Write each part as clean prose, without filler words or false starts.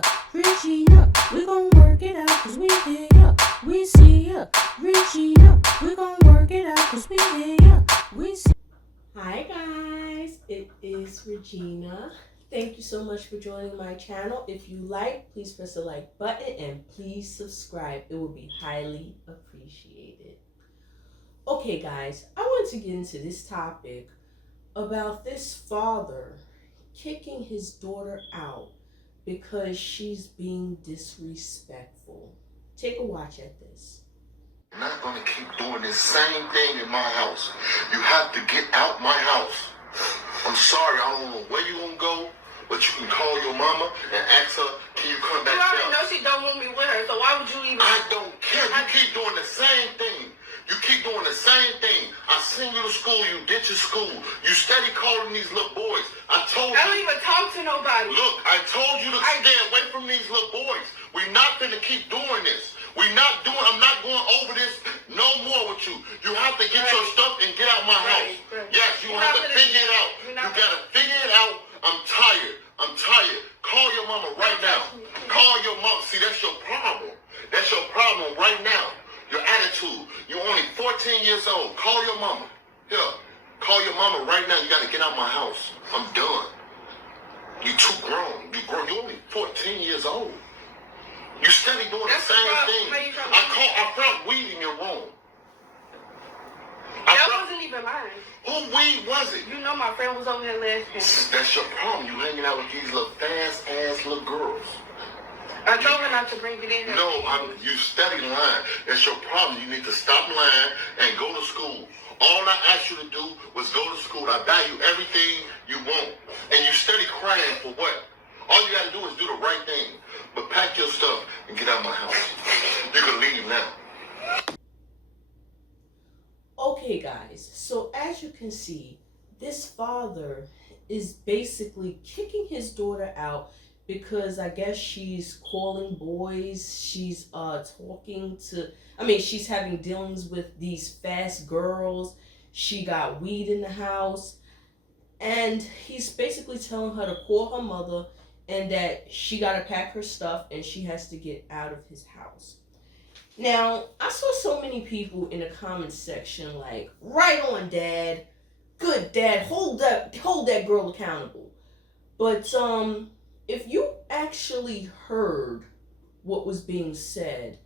ya, Regina. We gon' work it out cause we hear ya. We see ya, Regina. We gon' work it out cause we hear ya. We see. Hi guys, it is Regina. Thank you so much for joining my channel. If you like, please press the like button and please subscribe. It will be highly appreciated. Okay guys, I want to get into this topic about this father kicking his daughter out because she's being disrespectful. Take a watch at this. I'm not going to keep doing this same thing in my house. You have to get out my house. I'm sorry, I don't know where you going to go, but you can call your mama and ask her, can you come back You already down? know she don't want me with her, so why would you even... I don't care. You keep doing the same thing. You keep doing the same thing. I send you to school, you ditch your school. You steady calling these little boys. I told you. I don't even talk to nobody. Look, I told you to stay away from these little boys. We're not going to keep doing this. I'm not going over this no more with you. You have to get your stuff and get out my house. Right. Yes, you have to figure it out. You got to figure it out. I'm tired. Call your mama right now. Call your mama. See, that's your problem. That's your problem right now. Your attitude. You're only 14 years old. Call your mama. Here. Call your mama right now. You got to get out my house. I'm done. You too grown. You're only 14 years old. You steady doing the same thing. I found weed in your room. That wasn't even mine. Who weed was it? You know my friend was over there last time. That's your problem. You hanging out with these little fast-ass little girls. I told her not to bring it in here. No, you steady lying. That's your problem. You need to stop lying and go to school. All I asked you to do was go to school. I buy you everything you want. And you steady crying for what? All you got to do is do the right thing. But pack your stuff and get out of my house. You can leave now. Okay guys, so as you can see, this father is basically kicking his daughter out because I guess she's calling boys, she's she's having dealings with these fast girls, she got weed in the house, and he's basically telling her to call her mother and that she got to pack her stuff and she has to get out of his house. Now, I saw so many people in the comment section like, right on, Dad. Good, Dad. Hold that girl accountable. But if you actually heard what was being said,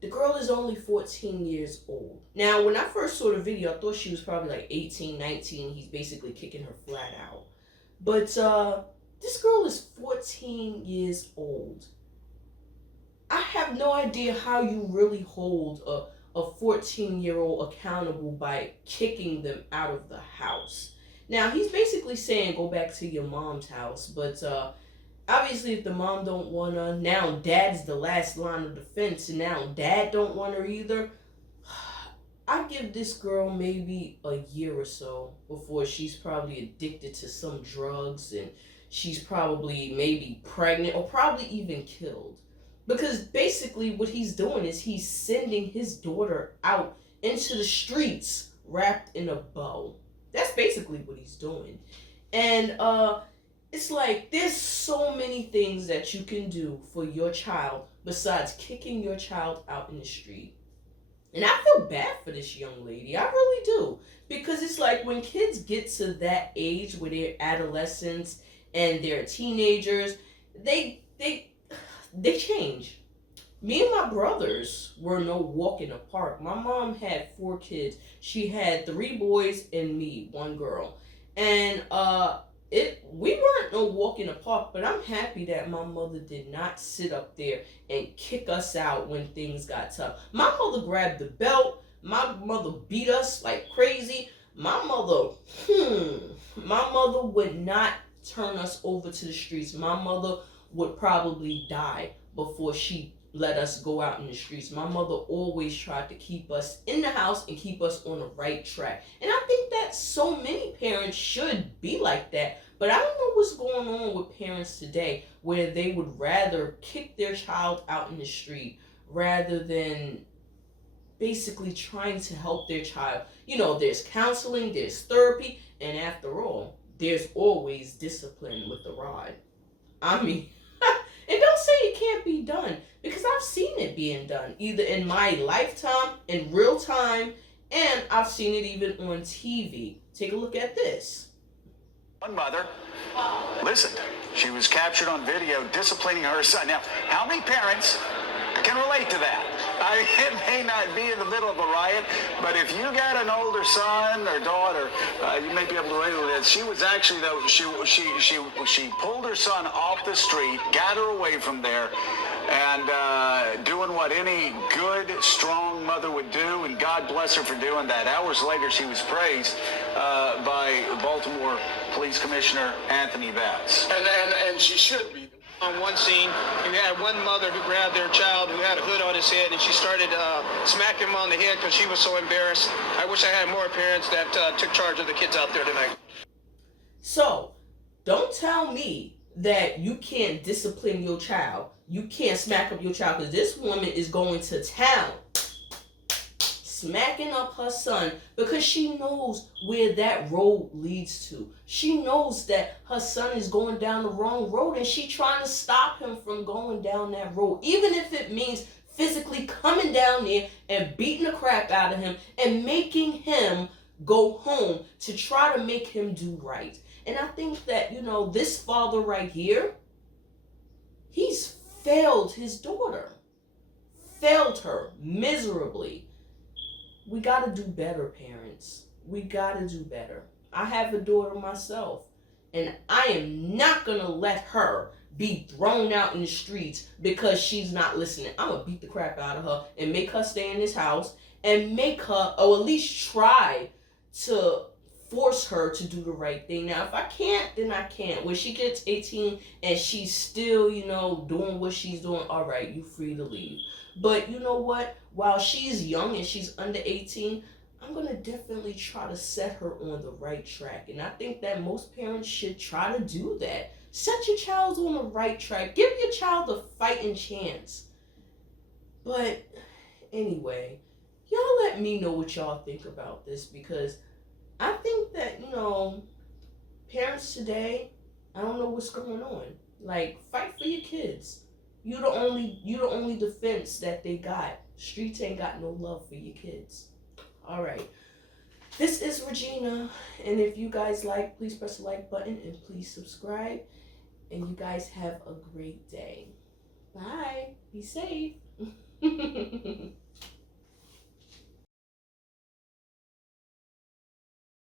the girl is only 14 years old. Now, when I first saw the video, I thought she was probably like 18, 19. He's basically kicking her flat out. But this girl is 14 years old. I have no idea how you really hold a 14-year-old accountable by kicking them out of the house. Now, he's basically saying go back to your mom's house, but obviously if the mom don't want her, now dad's the last line of defense, and now dad don't want her either. I give this girl maybe a year or so before she's probably addicted to some drugs and she's probably maybe pregnant or probably even killed. Because basically what he's doing is he's sending his daughter out into the streets wrapped in a bow. That's basically what he's doing. And it's like there's so many things that you can do for your child besides kicking your child out in the street. And I feel bad for this young lady. I really do. Because it's like when kids get to that age where they're adolescents and they're teenagers, they change. Me and my brothers were no walk in the park. My mom had 4 kids. She had 3 boys and me, 1 girl. And we weren't no walk in the park, but I'm happy that my mother did not sit up there and kick us out when things got tough. My mother grabbed the belt. My mother beat us like crazy. My mother would not turn us over to the streets. My mother would probably die before she let us go out in the streets. My mother always tried to keep us in the house and keep us on the right track. And I think that so many parents should be like that. But I don't know what's going on with parents today where they would rather kick their child out in the street rather than basically trying to help their child. You know, there's counseling, there's therapy, and after all, there's always discipline with the rod. I mean, say it can't be done because I've seen it being done either in my lifetime, in real time, and I've seen it even on TV. Take a look at this. One mother listened. She was captured on video disciplining her son. Now, how many parents can relate to that? It may not be in the middle of a riot, but if you got an older son or daughter, you may be able to relate to that. She was actually, though, she pulled her son off the street, got her away from there, and doing what any good, strong mother would do, and God bless her for doing that. Hours later, she was praised by Baltimore Police Commissioner Anthony Vance. And she should be. On one scene, you had one mother who grabbed their child who had a hood on his head, and she started smacking him on the head because she was so embarrassed. I wish I had more parents that took charge of the kids out there tonight. So, don't tell me that you can't discipline your child. You can't smack up your child, because this woman is going to town smacking up her son because she knows where that road leads to. She knows that her son is going down the wrong road, and she trying to stop him from going down that road, even if it means physically coming down there and beating the crap out of him and making him go home to try to make him do right. And I think that, this father right here, he's failed his daughter, failed her miserably. We got to do better, parents. We got to do better. I have a daughter myself, and I am not going to let her be thrown out in the streets because she's not listening. I'm going to beat the crap out of her and make her stay in this house and make her, or at least try to force her to do the right thing. Now, if I can't, then I can't. When she gets 18 and she's still, doing what she's doing, all right, you free to leave. But you know what? While she's young and she's under 18, I'm going to definitely try to set her on the right track. And I think that most parents should try to do that. Set your child on the right track. Give your child a fighting chance. But anyway, y'all let me know what y'all think about this, because I think that, parents today, I don't know what's going on. Like, fight for your kids. You the only defense that they got. Streets ain't got no love for your kids. All right. This is Regina, and if you guys like, please press the like button and please subscribe. And you guys have a great day. Bye. Be safe.